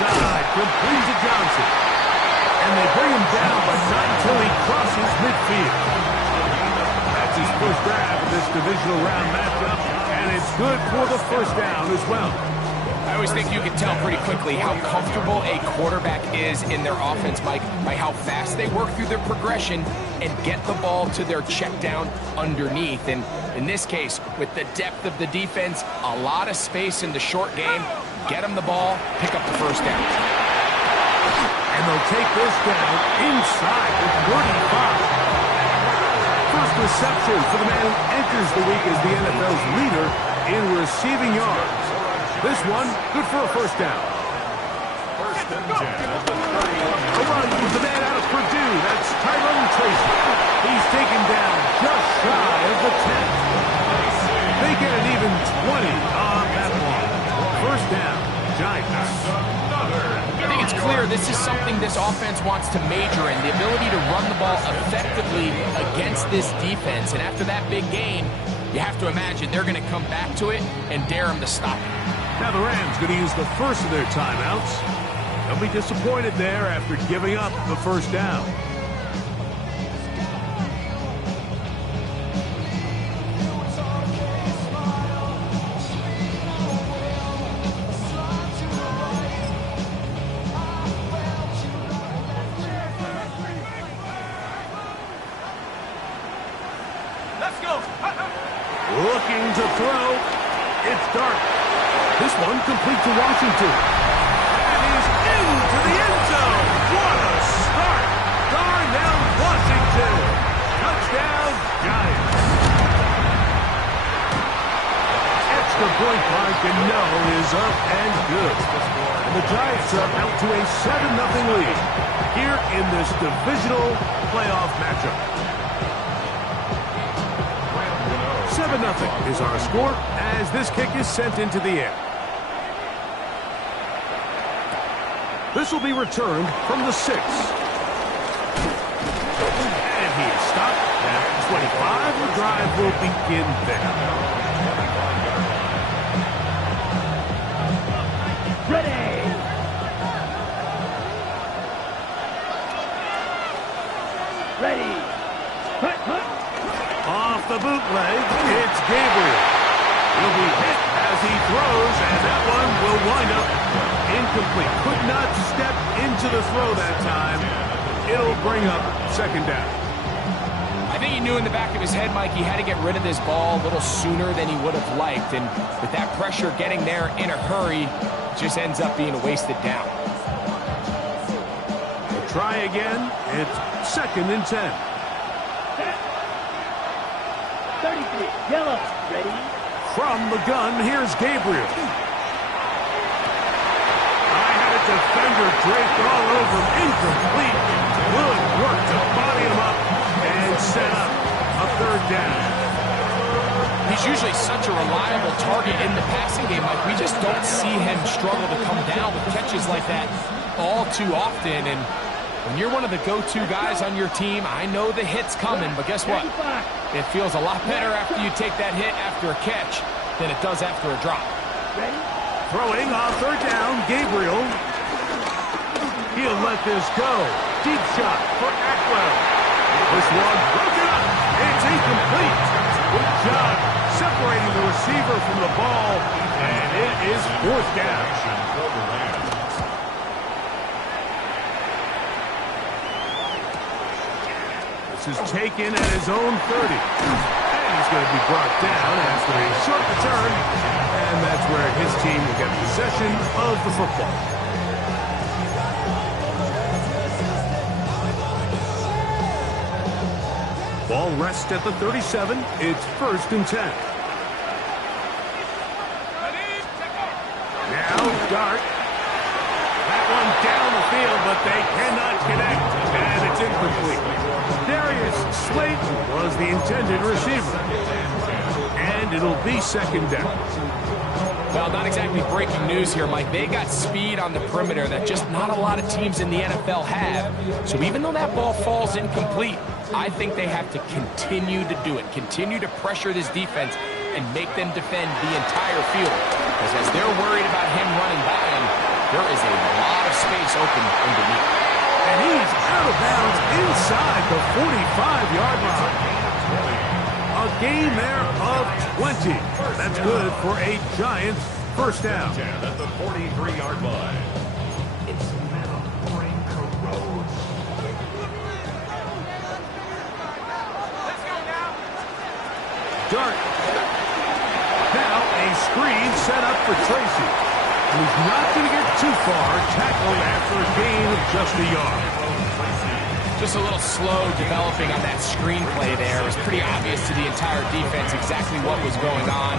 inside, complete to Johnson. And they bring him down, but not until he crosses midfield. That's his first grab in this divisional round matchup, and it's good for the first down as well. I always think you can tell pretty quickly how comfortable a quarterback is in their offense, Mike, by how fast they work through their progression and get the ball to their check down underneath. And in this case, with the depth of the defense, a lot of space in the short game, get them the ball, pick up the first down. And they'll take this down inside the 35. First reception for the man who enters the week as the NFL's leader in receiving yards. This one, good for a first down. First and 10 at the 30. A run with the man out of Purdue. That's Tyrone Tracy. He's taken down just shy of the 10. They get an even 20 on that one. First down, Giants. I think it's clear this is something this offense wants to major in, the ability to run the ball effectively against this defense. And after that big gain, you have to imagine they're going to come back to it and dare them to stop it. Now the Rams going to use the first of their timeouts. They'll be disappointed there after giving up the first down. Let's go. Looking to throw. It's Dark. This one complete to Washington. And he's into the end zone. What a start. Darnell Washington. Touchdown, Giants. Extra point mark and no is up and good. And the Giants are out to a 7-0 lead here in this divisional playoff matchup. 7-0 is our score as this kick is sent into the air. This will be returned from the 6. And he is stopped at 25. The drive will begin there. Ready. Ready. Hut, hut. Off the bootleg, it's Gabriel. He'll be hit as he throws, and that one will wind up incomplete. Could not step into the throw that time. It'll bring up second down. I think he knew in the back of his head, Mike, he had to get rid of this ball a little sooner than he would have liked. And with that pressure getting there in a hurry, it just ends up being a wasted down. We'll try again. It's 2nd and 10. 33. Yellow. Ready. From the gun, here's Gabriel. I had a defender draped all over him. Incomplete. Good work to body him up and set up a third down. He's usually such a reliable target in the passing game. Like, we just don't see him struggle to come down with catches like that all too often. And when you're one of the go-to guys on your team, I know the hit's coming, but guess what? It feels a lot better after you take that hit after a catch than it does after a drop. Throwing on third down, Gabriel. He'll let this go. Deep shot for Atwell. This one broken up. It's incomplete. Good job separating the receiver from the ball, and it is fourth down. This is taken at his own 30. And he's going to be brought down after a short return. And that's where his team will get possession of the football. Ball rests at the 37. It's 1st and 10. Now Dart. That one down the field, but they cannot connect. And it's incomplete. Darius Slayton was the intended receiver. And it'll be 2nd down. Well, not exactly breaking news here, Mike. They got speed on the perimeter that just not a lot of teams in the NFL have. So even though that ball falls incomplete, I think they have to continue to do it. Continue to pressure this defense and make them defend the entire field. Because as they're worried about him running by him, there is a lot space open underneath. And he's out of bounds inside the 45-yard line. A gain there of 20. That's good for a Giants first down. 10 at the 43-yard line. Dart. Now a screen set up for Tracy. He's not going to get too far. Tackled after a gain of just a yard. Just a little slow developing on that screen play there. It was pretty obvious to the entire defense exactly what was going on.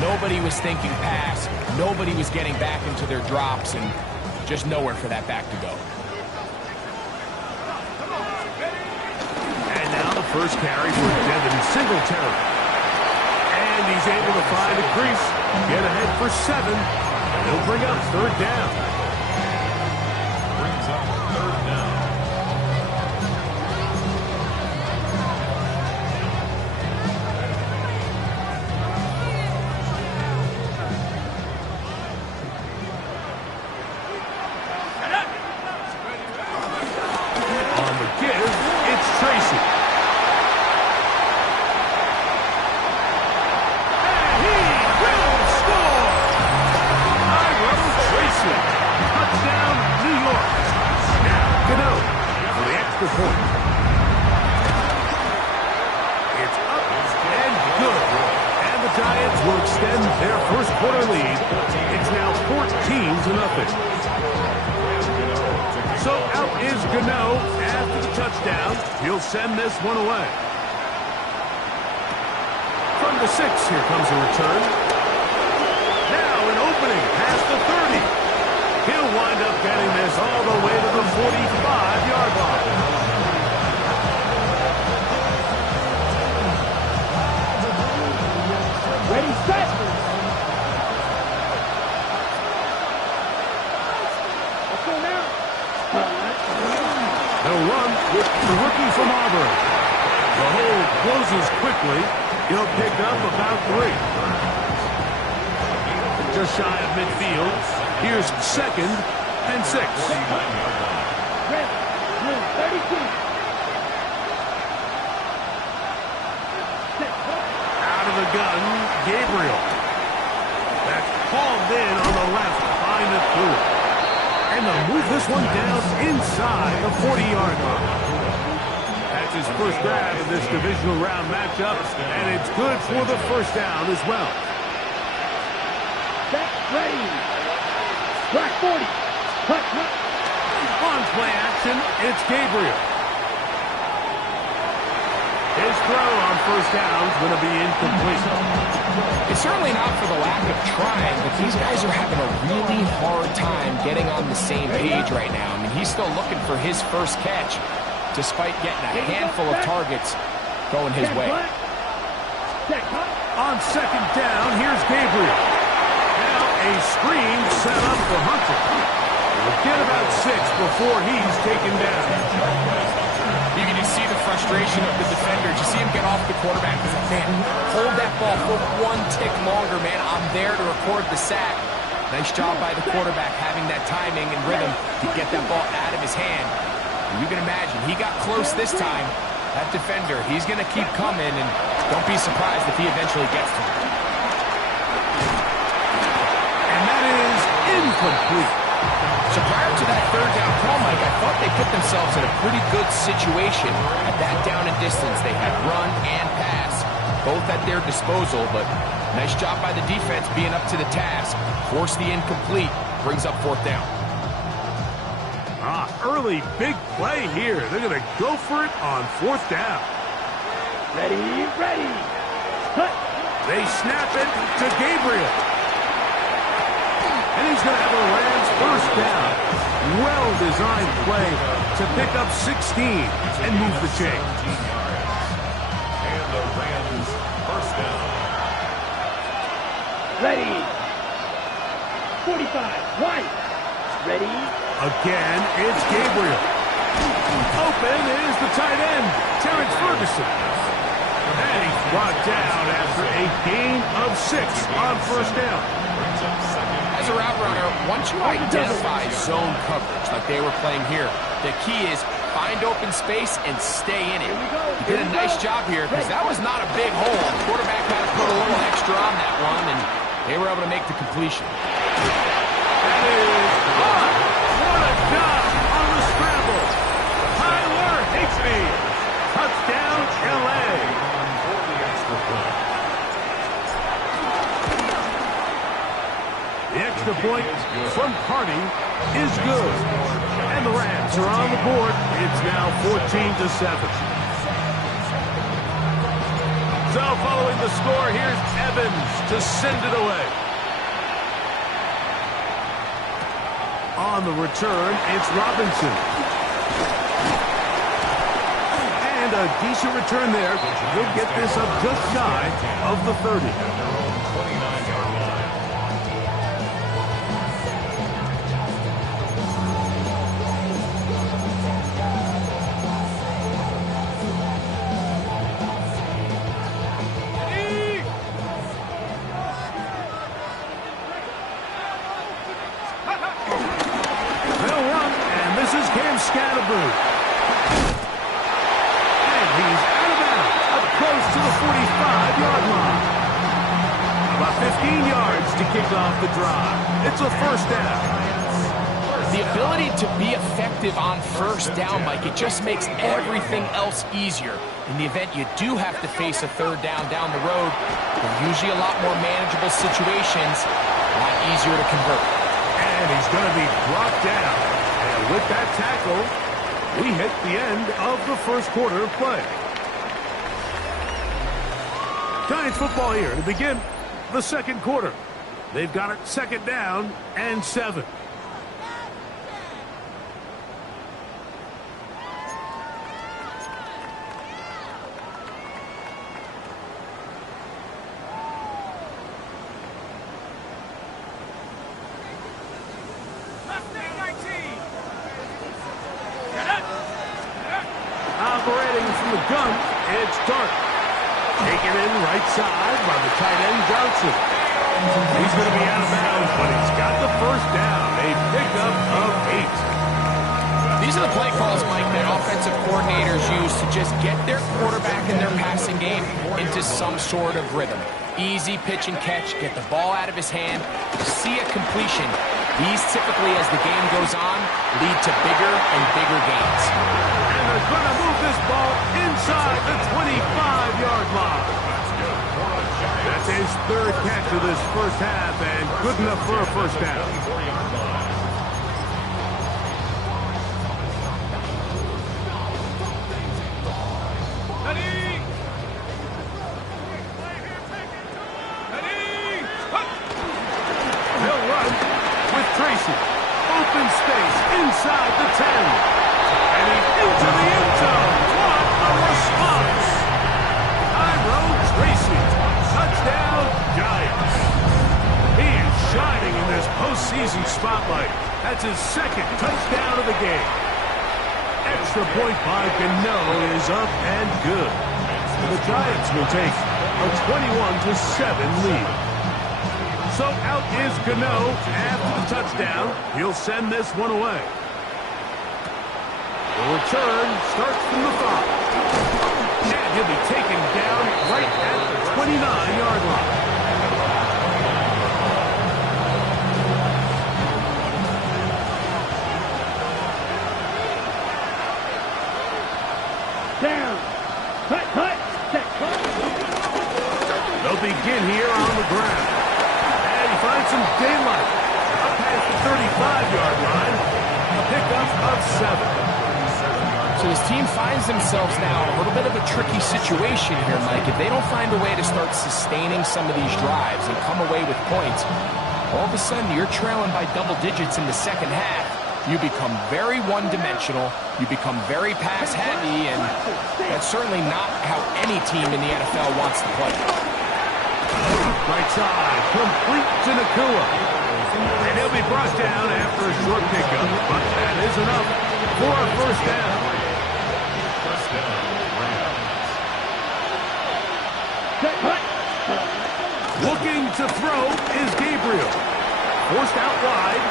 Nobody was thinking pass. Nobody was getting back into their drops, and just nowhere for that back to go. And now the first carry for Devin Singletary. And he's able to find a crease, get ahead for 7, and he'll bring up third down. Brings up third down. On the give, it's Tracy. And he will score! Tyrone Tracy. Touchdown, New York. Now, Gano for the extra point. It's up and good. And the Giants will extend their first quarter lead. It's now 14-0. So out is Gano after the touchdown. He'll send this one away. From the 6, here comes a return. Now an opening past the 30. He'll wind up getting this all the way to the 45-yard line. Ready, set. Let's go now. They'll run with the rookie from Auburn. The hole closes quickly. He'll pick up about 3. Just shy of midfield. Here's 2nd and 6. Ready. Blue, 32. Set. Out of the gun, Gabriel. That's hauled in on the left. Find it through. And they'll move this one down inside the 40-yard line. That's his first grab in this divisional round matchup, and it's good for the first down as well. Set. Ready. Black 40. Cut. On play action, it's Gabriel. His throw on first down is going to be incomplete. It's certainly not for the lack of trying, but these guys are having a really hard time getting on the same page right now. I mean, he's still looking for his first catch, despite getting a handful of targets going his way. On second down, here's Gabriel. Now a screen set up for Hunter. He'll get about 6 before he's taken down. You can just see the frustration of the defender. You see him get off the quarterback. He's like, man, hold that ball for 1 tick longer, man. I'm there to record the sack. Nice job by the quarterback having that timing and rhythm to get that ball out of his hand. And you can imagine, he got close this time. That defender, he's going to keep coming, and don't be surprised if he eventually gets to him. And that is incomplete. So prior to that third down call, Mike, I thought they put themselves in a pretty good situation at that down and distance. They had run and pass, both at their disposal, but nice job by the defense being up to the task. Force the incomplete, brings up 4th down. Early big play here. They're going to go for it on 4th down. Ready. Cut. They snap it to Gabriel. And he's going to have a Rams first down. Well-designed play to pick up 16 and move the chains. And the Rams first down. Ready. 45. White. Ready. Again, it's Gabriel. Open is the tight end, Terrence Ferguson. And he's brought down after a gain of 6 on first down. As as a route runner, once you identify zone coverage like they were playing here, the key is find open space and stay in it. He did a nice job here because that was not a big hole. The quarterback had to put a little extra on that one, and they were able to make the completion. That is caught. What a job on the scramble. Tyler Higbee. Touchdown, L.A. For the extra point. The extra point from Hardy is good. And the Rams are on the board. It's now 14-7. So following the score, here's Evans to send it away. On the return, it's Robinson. And a decent return there. He'll get this up just shy of the 30. 29-yard line. Scatterboo. And he's out of bounds, up close to the 45-yard line. About 15 yards to kick off the drive. It's a first down. The ability to be effective on first down, Mike, it just makes everything else easier. In the event you do have to face a third down the road, they're usually a lot more manageable situations, a lot easier to convert. And he's going to be brought down. And with that tackle, we hit the end of the first quarter of play. Giants football here to begin the second quarter. They've got it second down and 7. Operating from the gun, it's Dart. Taken in right side by the tight end Johnson. He's going to be out of bounds, but he's got the first down. A pickup of 8. These are the play calls, Mike, that offensive coordinators use to just get their quarterback and their passing game into some sort of rhythm. Easy pitch and catch, get the ball out of his hand, see a completion. These typically, as the game goes on, lead to bigger and bigger gains. And they're going to move this ball inside the 25-yard line. That's his third catch of this first half, and good enough for a first down. They'll run with Tracy. Open space inside the 10. And he's into the end zone. What a response! Tyrone Tracy. Touchdown, Giants. He is shining in this postseason spotlight. That's his second touchdown of the game. Extra point by Gano is up and good. The Giants will take a 21-7 lead. So out is Gano after the touchdown. He'll send this one away. The return starts from the 5. And he'll be taken down right at the 29-yard line. Down. Cut. Set. Cut. They'll begin here on the ground. And he finds some daylight. Up past the 35-yard line. A pickup of 7. So this team finds themselves now in a little bit of a tricky situation here, Mike. If they don't find a way to start sustaining some of these drives and come away with points, all of a sudden you're trailing by double digits in the second half. You become very one-dimensional, you become very pass-heavy, and that's certainly not how any team in the NFL wants to play. Right side, complete to Ncaa. And he'll be brought down after a short pickup, but that is enough for a first down. First down, Rams. Set. Cut. Looking to throw is Gabriel. forced out wide.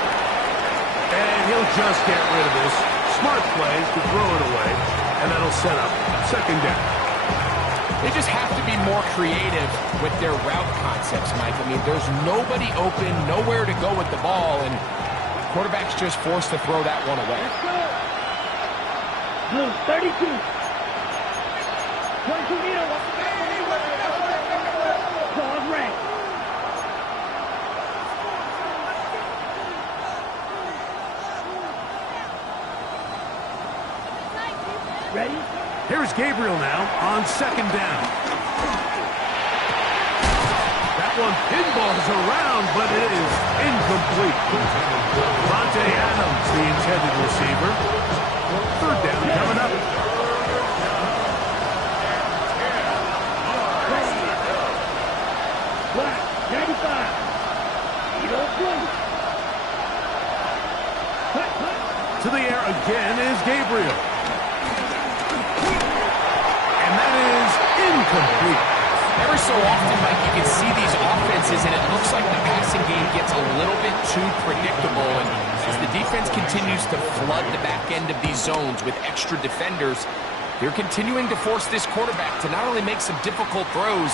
And he'll just get rid of this. Smart play to throw it away. And that'll set up second down. They just have to be more creative with their route concepts, Mike. I mean, there's nobody open, nowhere to go with the ball, and quarterback's just forced to throw that one away. Blue, 32. 22 meter. Dog red. Ready? Here's Gabriel now on second down. That one pinballs around, but it is incomplete. Ncaa Adams, the intended receiver. Third down coming up. Black, 95. Eagle blue. To the air again is Gabriel. And that is incomplete. Every so often, Mike, you can see these offenses, and it looks like the passing game gets a little bit too predictable. And as the defense continues to flood the back end of these zones with extra defenders, they're continuing to force this quarterback to not only make some difficult throws,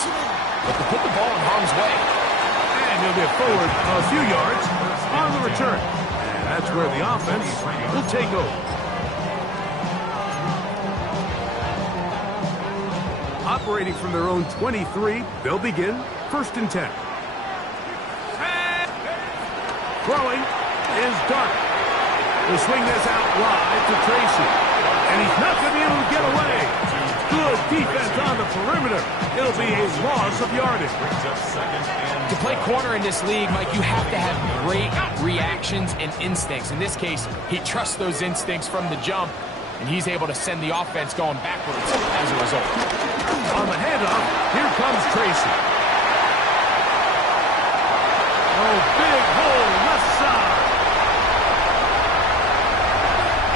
but to put the ball in harm's way. And he'll get forward a few yards on the return. And that's where the offense will take over. Operating from their own 23, they'll begin 1st and 10. Throwing is Dark. He'll swing this out wide to Tracy. And he's not going to be able to get away. Good defense on the perimeter. It'll be a loss of yardage. To play corner in this league, Mike, you have to have great reactions and instincts. In this case, he trusts those instincts from the jump, and he's able to send the offense going backwards as a result. On the handoff, here comes Tracy. Oh, big hole, left side.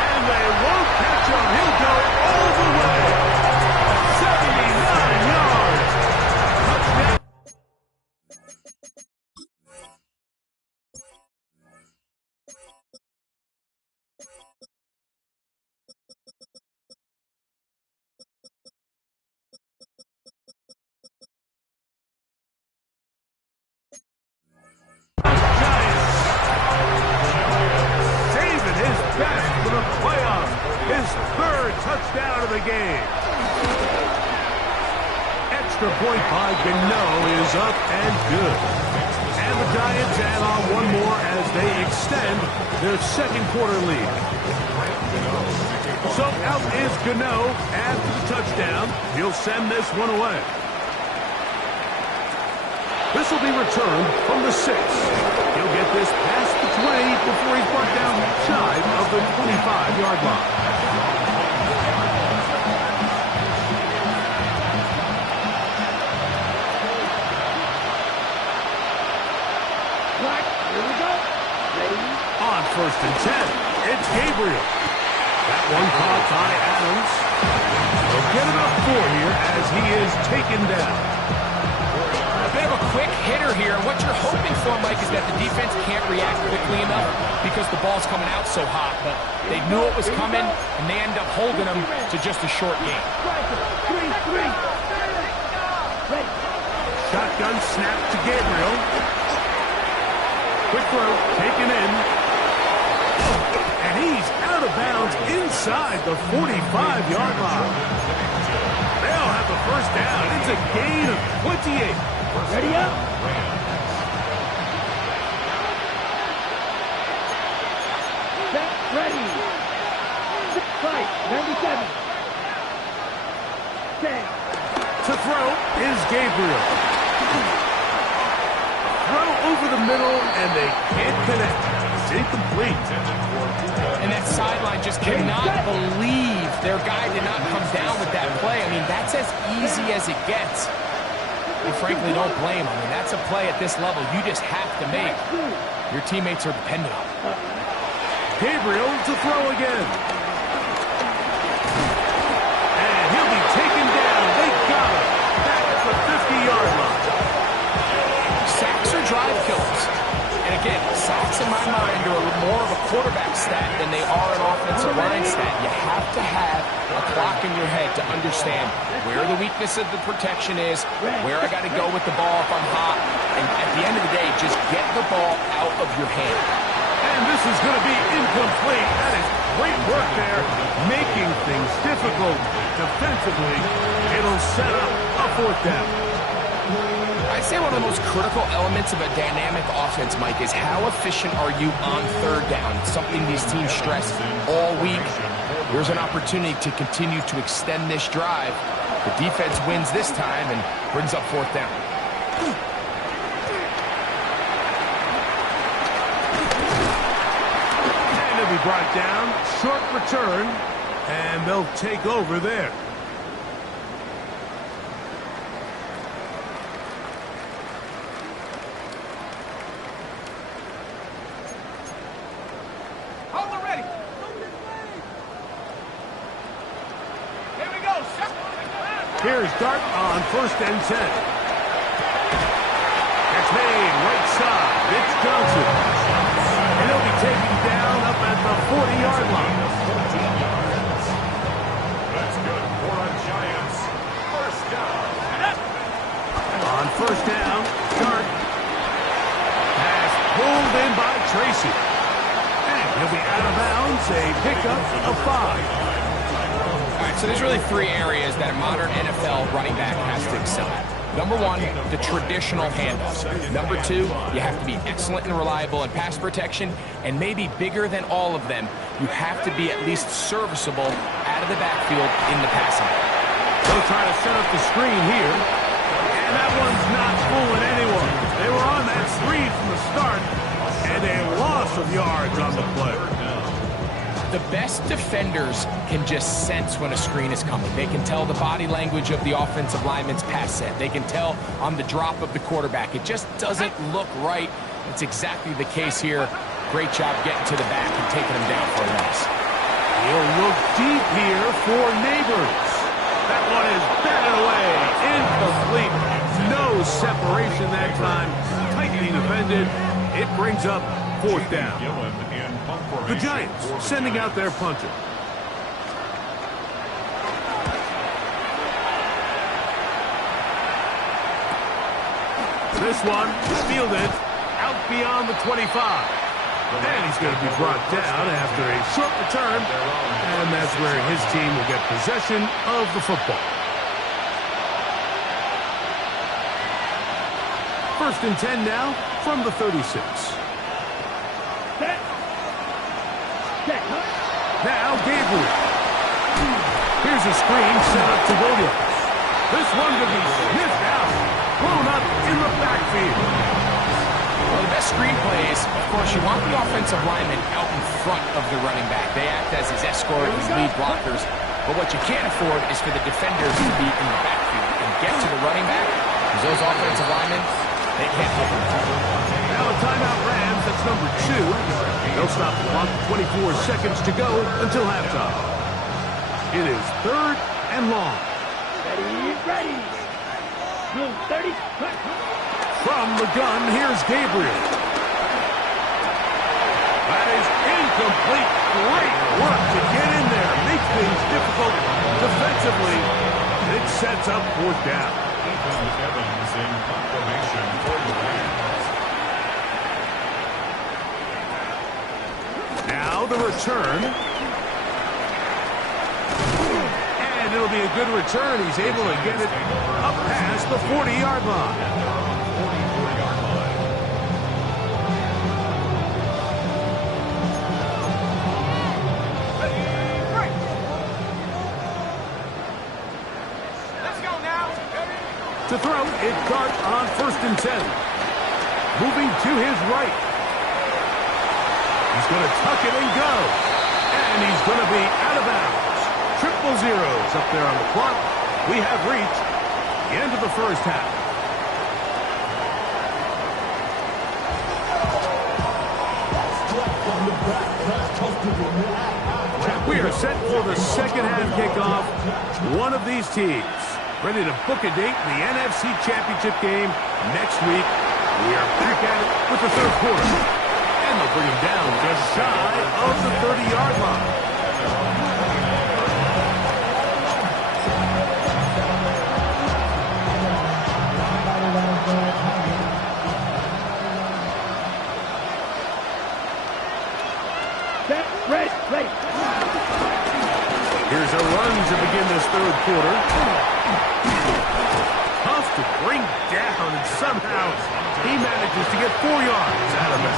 And they won't catch him. He'll go all the way. 79 yards. Touchdown. His third touchdown of the game. Extra point by Gano is up and good. And the Giants add on one more as they extend their second quarter lead. So out is Gano after the touchdown. He'll send this one away. This will be returned from the 6. He'll get this past the 20 before he's brought down shy of the 25-yard line. Black, here we go. Ready? On 1st and 10, it's Gabriel. That one caught by Adams. He'll get enough for here as he is taken down. A bit of a quick hitter here. What you're hoping for, Mike, is that the defense can't react quickly enough because the ball's coming out so hot. But they knew it was coming, and they end up holding them to just a short game. 3-3. Ready. Shotgun snap to Gabriel. Quick throw, taken in. And he's out of bounds inside the 45-yard line. They'll have the first down. It's a gain of 28. Ready up. Set, ready. 5, 97. 10. To throw is Gabriel. Throw over the middle, and they can't connect. It's incomplete. And that sideline just cannot believe their guy did not come down with that play. I mean, that's as easy as it gets. And frankly, don't blame him. I mean, that's a play at this level you just have to make. Your teammates are dependent on it. Gabriel to throw again. And he'll be taken down. They got him. Back at the 50-yard line. Sacks are drive killers. And again, sacks in my mind, are more of a quarterback stat than they are an offensive line stat. You have to have a clock in your head to understand where the weakness of the protection is, where I got to go with the ball if I'm hot, and at the end of the day, just get the ball out of your hand. And this is going to be incomplete. That is great work there, making things difficult defensively. It'll set up a fourth down. I'd say one of the most critical elements of a dynamic offense, Mike, is how efficient are you on third down? Something these teams stress all week. Here's an opportunity to continue to extend this drive. The defense wins this time and brings up fourth down. And it'll be brought down. Short return. And they'll take over there. Here's Dart on 1st and 10. Catch made, right side. It's Johnson. And he'll be taken down up at the 40-yard line. That's good for a Giants first down. On 1st down, Dart. Pass pulled in by Tracy. And he'll be out of bounds, a pickup of 5. All right, so there's really 3 areas that a modern NFL running back has to excel at. Number 1, the traditional handoffs. Number 2, you have to be excellent and reliable in pass protection, and maybe bigger than all of them, you have to be at least serviceable out of the backfield in the passing game. They'll try to set up the screen here, and that one's not fooling anyone. They were on that screen from the start, and a loss of yards on the play. The best defenders can just sense when a screen is coming. They can tell the body language of the offensive lineman's pass set. They can tell on the drop of the quarterback. It just doesn't look right. It's exactly the case here. Great job getting to the back and taking him down for a loss. He'll look deep here for Neighbors. That one is batted away. Incomplete. No separation that time. Tightly defended. It brings up 4th down. The Giants sending out their punter. This one fielded out beyond the 25. And he's going to be brought down after a short return. And that's where his team will get possession of the football. 1st and 10 now from the 36. Now Gabriel. Here's a screen set up to Williams. This one could be sniffed out. Blown up in the backfield. Well, the best screen plays, of course, you want the offensive lineman out in front of the running back. They act as his escort, his lead blockers. But what you can't afford is for the defenders to be in the backfield and get to the running back, because those offensive linemen, they can't help him. Now a timeout Rams, that's number 2. They'll stop the clock, 24 seconds to go until halftime. It is 3rd and long. Ready. Move 30. From the gun, here's Gabriel. That is incomplete. Great work to get in there. Make things difficult defensively. It sets up 4th down. Evans in confirmation for the Rams. Now the return. And it'll be a good return. He's able to get it up past the 40-yard line. 44-yard line. Let's go now. To throw, it's Dart on 1st and 10. Moving to his right. He's going to tuck it and go. And he's going to be out of bounds. 0-0 up there on the clock. We have reached the end of the first half. We are set for the second half kickoff. One of these teams ready to book a date in the NFC Championship game next week. We are back at it with the 3rd quarter. And And they'll bring him down just shy of the 30-yard line. Set, ready. Here's a run to begin this third quarter. Tough to bring down, and somehow he manages to get 4 yards out of it.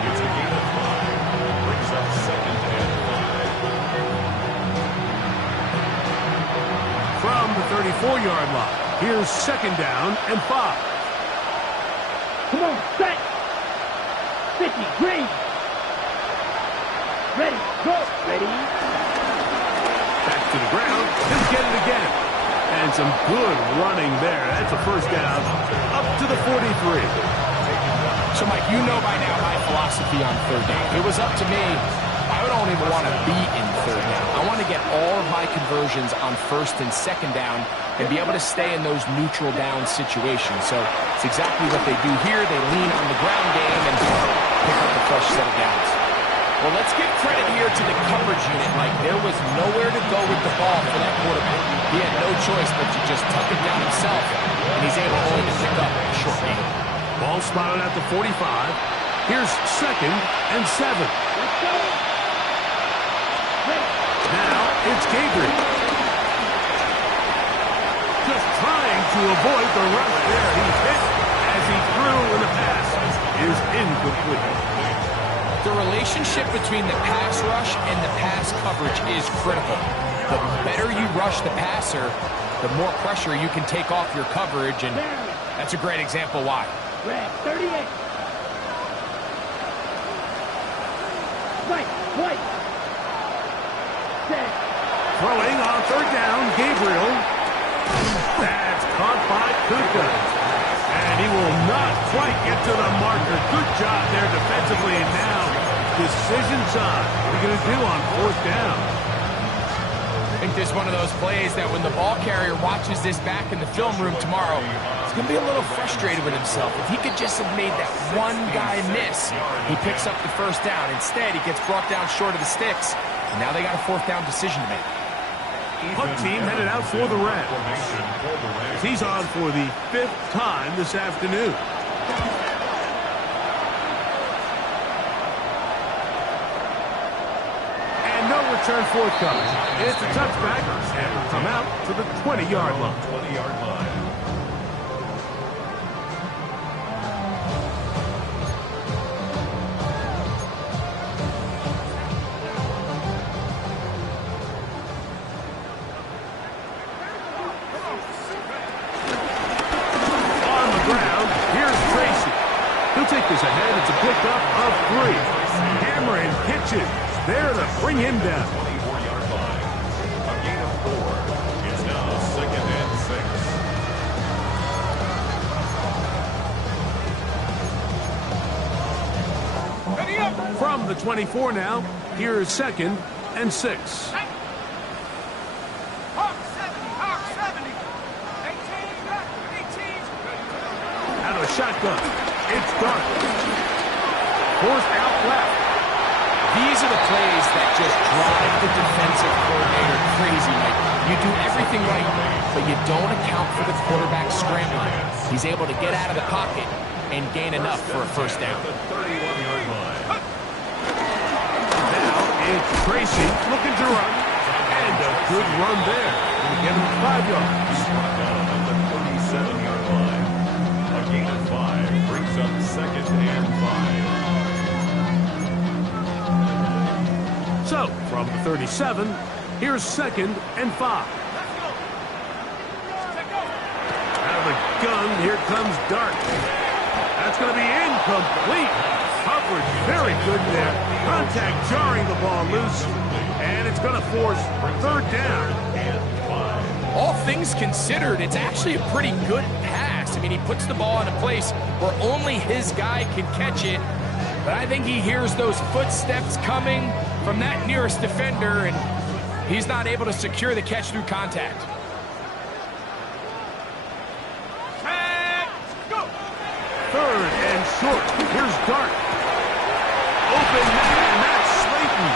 It's a gain of 5. Brings up 2nd and 5. From the 34-yard line, here's 2nd down and 5. Come on, set. 50, green. Ready, go, ready. Back to the ground, he'll get it again. And some good running there. That's a first down up to the 43. So, Mike, you know by now my philosophy on third down. If it was up to me, I don't even want to be in third down. I want to get all of my conversions on 1st and 2nd down and be able to stay in those neutral down situations. So it's exactly what they do here. They lean on the ground game and pick up the fresh set of downs. Well, let's give credit here to the coverage unit. Like, there was nowhere to go with the ball for that quarterback. He had no choice but to just tuck it down himself, and he's able only to pick up a short gain. Ball spotted at the 45. Here's 2nd and 7. Let's go. Ready. Now it's Gabriel. Just trying to avoid the rush there. He hit as he threw, and the pass is incomplete. The relationship between the pass rush and the pass coverage is critical. The better you rush the passer, the more pressure you can take off your coverage, and that's a great example why. Red, 38. White. Set. Throwing on 3rd down, Gabriel. That's caught by Kuka. And he will not quite get to the marker. Good job there defensively. And now, decision time. What are you going to do on 4th down? I think this is one of those plays that when the ball carrier watches this back in the film room tomorrow, he's going to be a little frustrated with himself. If he could just have made that one guy miss, he picks up the 1st down. Instead, he gets brought down short of the sticks. And now they got a 4th down decision to make. Punt team headed out for the Rams. He's on for the 5th time this afternoon. And no return forthcoming. It's a touchback, and will come out to the 20-yard line. 20-yard line. Take this ahead. It's a pickup of 3. Cameron pitches there to bring him down. 24-yard line. A gain of 4. It's now 2nd and 6. From the 24 now, here's 2nd and 6. Out of a shotgun. It's done. Forced out left. These are the plays that just drive the defensive coordinator crazy. Like, you do everything right, but you don't account for the quarterback scrambling. He's able to get out of the pocket and gain enough for a 1st down. The 31-yard line. Now it's Tracy looking to run. And a good run there. Going to get him 5 yards. At the 37-yard line. A gain of 5 brings up 2nd and 5. So, from the 37, here's 2nd and 5. Out of the gun, here comes Dart. That's going to be incomplete. Coverage very good there. Contact jarring the ball loose. And it's going to force 3rd down. All things considered, it's actually a pretty good pass. I mean, he puts the ball in a place where only his guy can catch it. But I think he hears those footsteps coming from that nearest defender, and he's not able to secure the catch through contact. 3rd and short. Here's Dart. Open man, that's Slayton.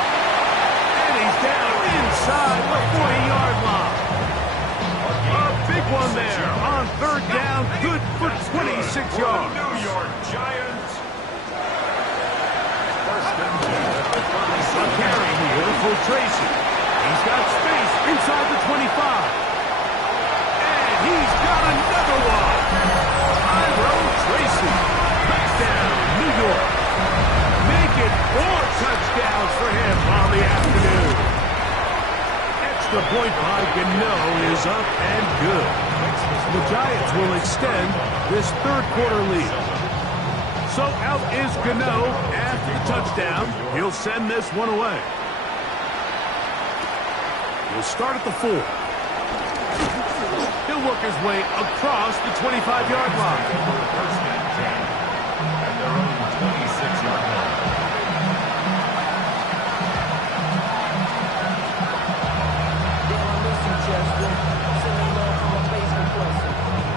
And he's down inside the 40-yard line. A big one there on third down. Good for 26 yards. New York Giants. A carry here for Tracy. He's got space inside the 25. And he's got another one. Tracy. Touchdown, New York. Make it 4 touchdowns for him on the afternoon. Extra point by Gano is up and good. The Giants will extend this third quarter lead. So out is Gano after the touchdown. He'll send this one away. He'll start at the 4. He'll work his way across the 25-yard line. First and 10 at their own 26-yard line.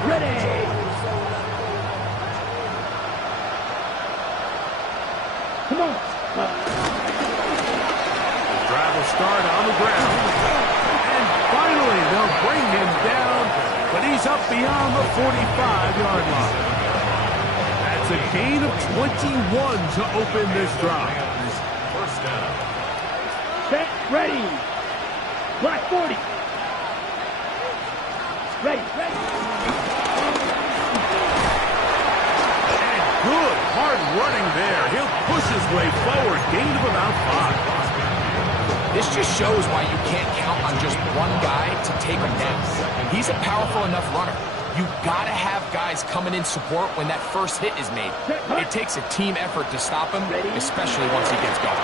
Ready. Come on. The drive will start on the ground. And finally, they'll bring him down, but he's up beyond the 45-yard line. That's a gain of 21 to open this drive. First down. Set. Ready. Black 40. Ready. And good hard running there. He'll push his way forward. Gain of about 5. This just shows why you can't count on just one guy to take him down. He's a powerful enough runner. You've got to have guys coming in support when that first hit is made. It takes a team effort to stop him, especially once he gets going.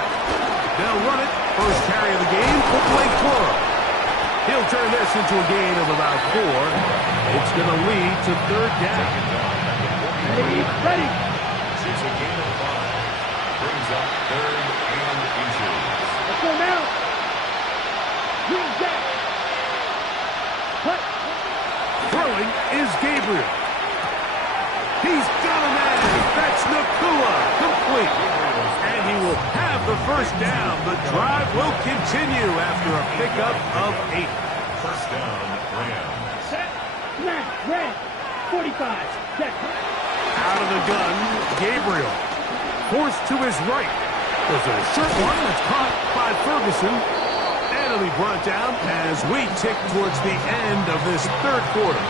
They'll run it. First carry of the game for Blake Toro. He'll turn this into a gain of about 4. It's going to lead to third down. Ready. It's a gain of 5. Brings up third and inches. Let's go now. Green Jack. Cut. Throwing is Gabriel. He's got a man. That's Ncaa. Complete. And he will have the first down. The drive will continue after a pickup of 8. First down, Rams. Set. Snap. Red. 45. Set. Out of the gun, Gabriel. Forced to his right. There's a short one that's caught by Ferguson. And it'll be brought down as we tick towards the end of this third quarter.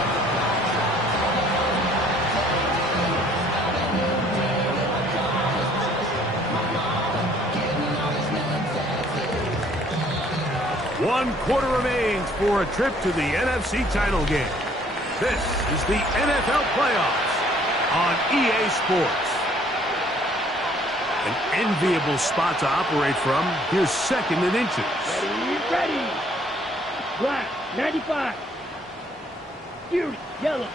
One quarter remains for a trip to the NFC title game. This is the NFL playoffs on EA Sports. An enviable spot to operate from. Here's second and inches. Ready. Black. 95. Fury. Yellow.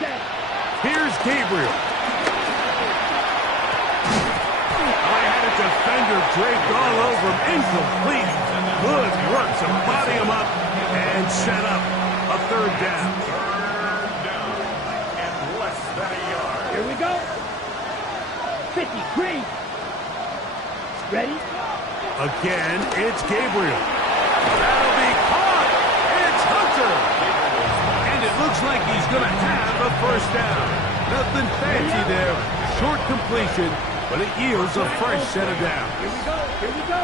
Set. Here's Gabriel. I had a defender draped all over him. Incomplete. Good work to body him up and set up a third down. Third down and less than a yard. Here we go. 53. Ready. Again, it's Gabriel. That'll be caught. It's Hunter. And it looks like he's going to have a first down. Nothing fancy there. Short completion, but it yields a fresh set of downs. Here we go.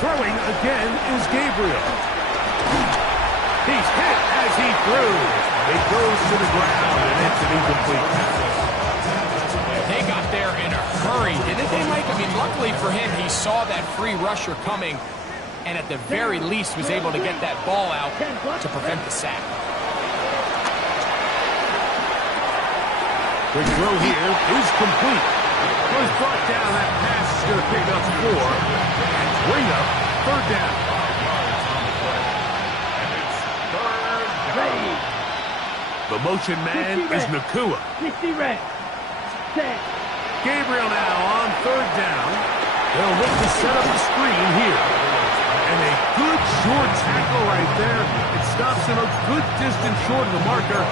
Throwing again is Gabriel. He's hit as he throws. It goes to the ground, and it's an incomplete pass. They got there in a hurry, didn't they, Mike? I mean, luckily for him, he saw that free rusher coming, and at the very least was able to get that ball out to prevent the sack. Quick throw here is complete. Was brought down. That pass is going to pick up 4 and bring up third down. And it's third down. Ready. The motion man is Ncaa. 60 red. Set. Gabriel now on third down. They'll look to set up the screen here. And a good short tackle right there. It stops him a good distance short of the marker.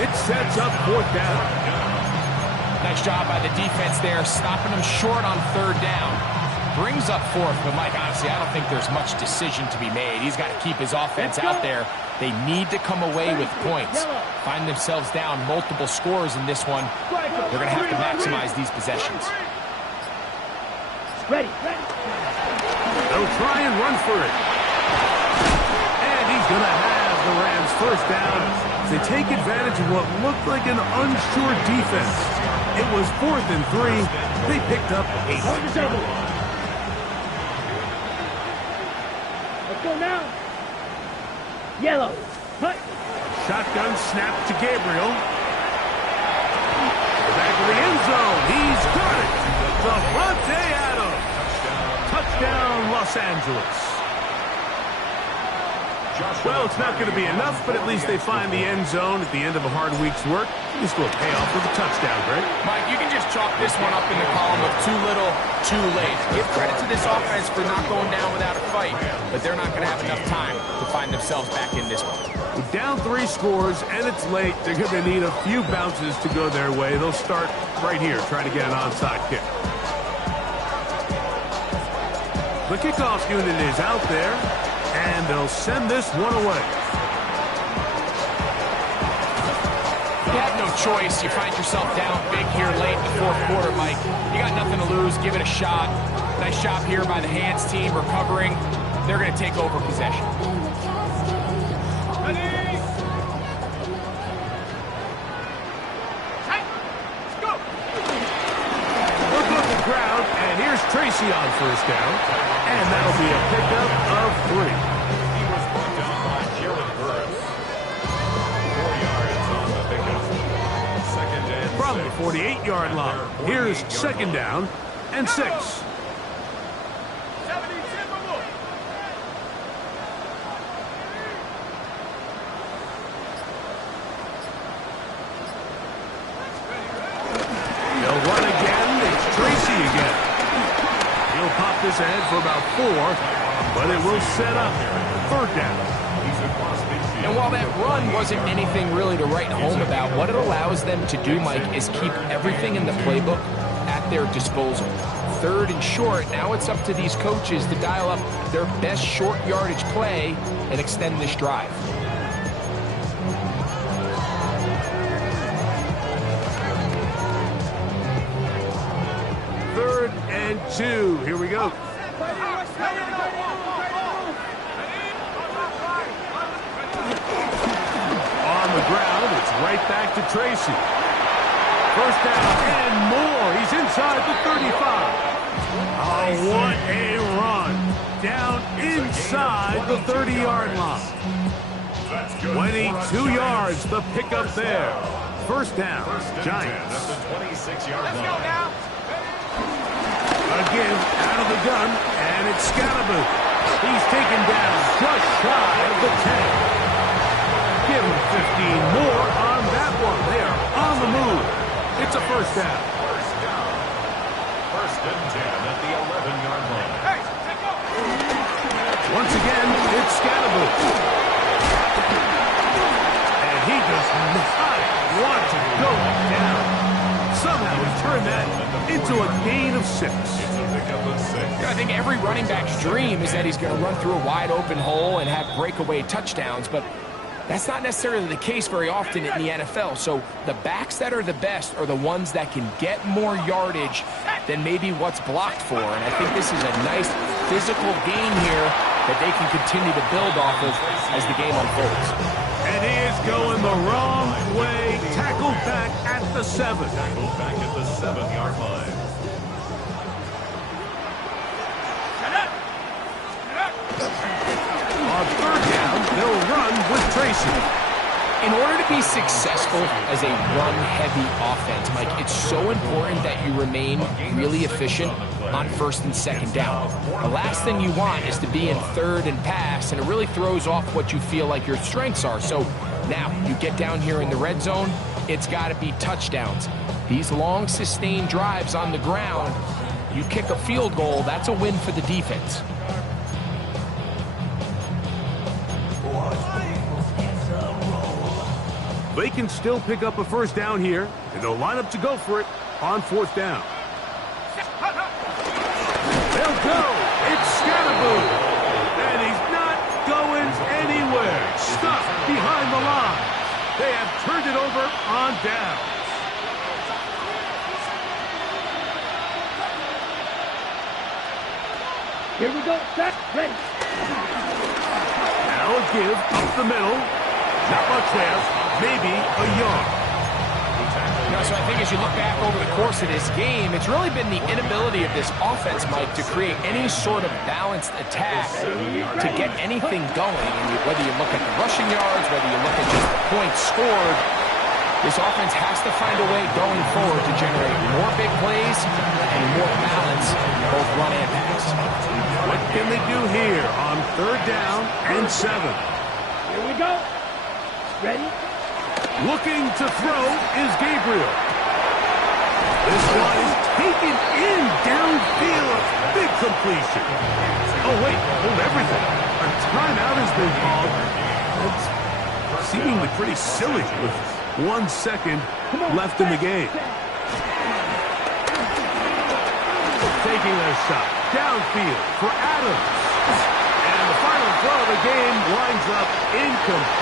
It sets up fourth down. Nice job by the defense there, stopping them short on third down. Brings up fourth, but Mike, honestly, I don't think there's much decision to be made. He's got to keep his offense out there. They need to come away with points. Find themselves down multiple scores in this one. They're going to have to maximize these possessions. Ready. They'll try and run for it. And he's going to have the Rams first down. They take advantage of what looked like an unsure defense. It was 4th and 3. They picked up 8. Let's go now. Yellow. Cut. Shotgun snap to Gabriel. Back to the end zone. He's got it. Davante Adams. Touchdown, Los Angeles. Well, it's not going to be enough, but at least they find the end zone at the end of a hard week's work. This will pay off with a touchdown, Greg. Mike, you can just chalk this one up in the column of too little, too late. Give credit to this offense for not going down without a fight, but they're not going to have enough time to find themselves back in this one. With down 3 scores and it's late, they're going to need a few bounces to go their way. They'll start right here, trying to get an onside kick. The kickoff unit is out there, and they'll send this one away. You have no choice. You find yourself down big here late in the fourth quarter, Mike. You got nothing to lose. Give it a shot. Nice job here by the hands team recovering. They're going to take over possession. Tracy on first down, and that'll be a pickup of 3. He was brought down by Jared Burris. 4 yards on the pickup. 2nd and 6. From the 48-yard line, here's 2nd down and 6. They'll run again. It's Tracy again. He'll pop this ahead for about 4, but it will set up 3rd down. And while that run wasn't anything really to write home about, what it allows them to do, Mike, is keep everything in the playbook at their disposal. 3rd and short, now it's up to these coaches to dial up their best short yardage play and extend this drive. And 2. Here we go. On the ground, it's right back to Tracy. 1st down and more. He's inside the 35. Oh, what a run. Down inside the 30-yard line. 22 yards, the pickup there. 1st down, Giants. At the 26-yard line. Let's go now. Again, out of the gun, and it's Scalaboo. He's taken down just shy of the 10. Give him 15 more on that one. They are on the move. It's a 1st down. 1st and 10 at the 11-yard line. Hey, take off. Once again, it's Scalaboo. And he does not want to go down. Somehow he turned that into a gain of 6. I think every running back's dream is that he's going to run through a wide open hole and have breakaway touchdowns, but that's not necessarily the case very often in the NFL. So the backs that are the best are the ones that can get more yardage than maybe what's blocked for. And I think this is a nice physical gain here that they can continue to build off of as the game unfolds. And he is going the wrong way. Tackled back at the 7. Tackled back at the 7-yard line. On 3rd down, they'll run with Tracy. In order to be successful as a run-heavy offense, Mike, it's so important that you remain really efficient on 1st and 2nd down. The last thing you want is to be in 3rd and pass, and it really throws off what you feel like your strengths are. So now you get down here in the red zone, it's got to be touchdowns. These long, sustained drives on the ground, you kick a field goal, that's a win for the defense. They can still pick up a first down here, and they'll line up to go for it on 4th down. They'll go. It's Scatterboo. And he's not going anywhere. Stuck behind the line. They have turned it over on down. Here we go. Set. Ready. Now a give up the middle. Not much there. Maybe a yard. So I think as you look back over the course of this game, it's really been the inability of this offense, Mike, to create any sort of balanced attack to get anything going. And whether you look at the rushing yards, whether you look at just the points scored, this offense has to find a way going forward to generate more big plays and more balance, both run and pass. What can they do here on 3rd down and 7? Here we go. Ready. Looking to throw is Gabriel. This one is taken in downfield. Big completion. Oh, wait. Hold everything. A timeout has been called. That's seemingly pretty silly with 1 second left in the game. Taking a shot downfield for Adams. And the final throw of the game winds up incomplete.